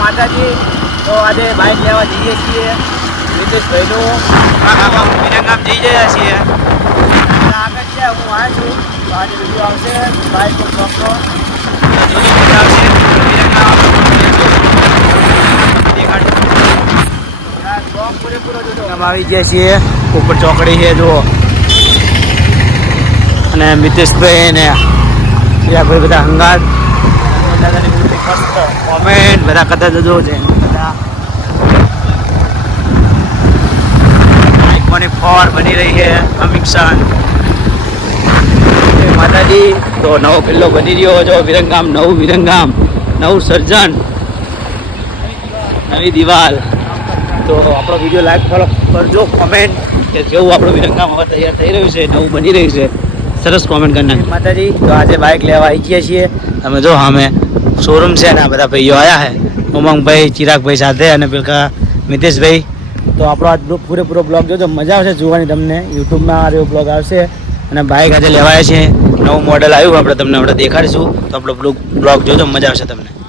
માતાજી. તો આજે બાઇક લેવા જઈએ છીએ મિતેશભાઈનું વિરંગામ જઈ રહ્યા છીએ. આગળ છે હું આ છું. તો આજે વિડીયો આવશે બાઇકનો શોખનો મજા આવશે. વિરંગામ આવી ગયા છીએ. ઉપર ચોકડી છે જુઓ. અને મિતેશભાઈ ને ચિરાગભાઈ બધા હંગાત મસ્ત કોમેન્ટ બધા કરતા જજો છે. બધા આઈકોનિક ફોર બની રહી છે અમિક્ષન માતાજી. તો નવો કિલ્લો બની રહ્યો છો વિરંગામ. નવું વિરંગામ, નવું સર્જન, નવી દિવાલ. તો આપણો વિડીયો લાઈક ફોલો કરજો, કોમેન્ટ કે જેવું આપણું વિરંગામ હવે તૈયાર થઈ રહ્યું છે, નવું બની રહ્યું છે, સરસ કોમેન્ટ કરી નાખજો માતાજી. તો આજે બાઇક લેવા આવી ગયા છીએ. તમે જો અમે શોરૂમ છે ને આ બધા ભાઈઓ આવ્યા છે, ઉમંગભાઈ, ચિરાગભાઈ સાથે અને પેલા મિતેશભાઈ. તો આપણો આજ પૂરેપૂરો બ્લોગ જોજો, મજા આવશે જોવાની તમને. યુટ્યુબમાં આ બ્લોગ આવશે. અને બાઇક આજે લેવાય છે, નવું મોડેલ આવ્યું, આપણે તમને હમણાં દેખાડીશું. તો આપણો બ્લોગ જોજો, મજા આવશે તમને.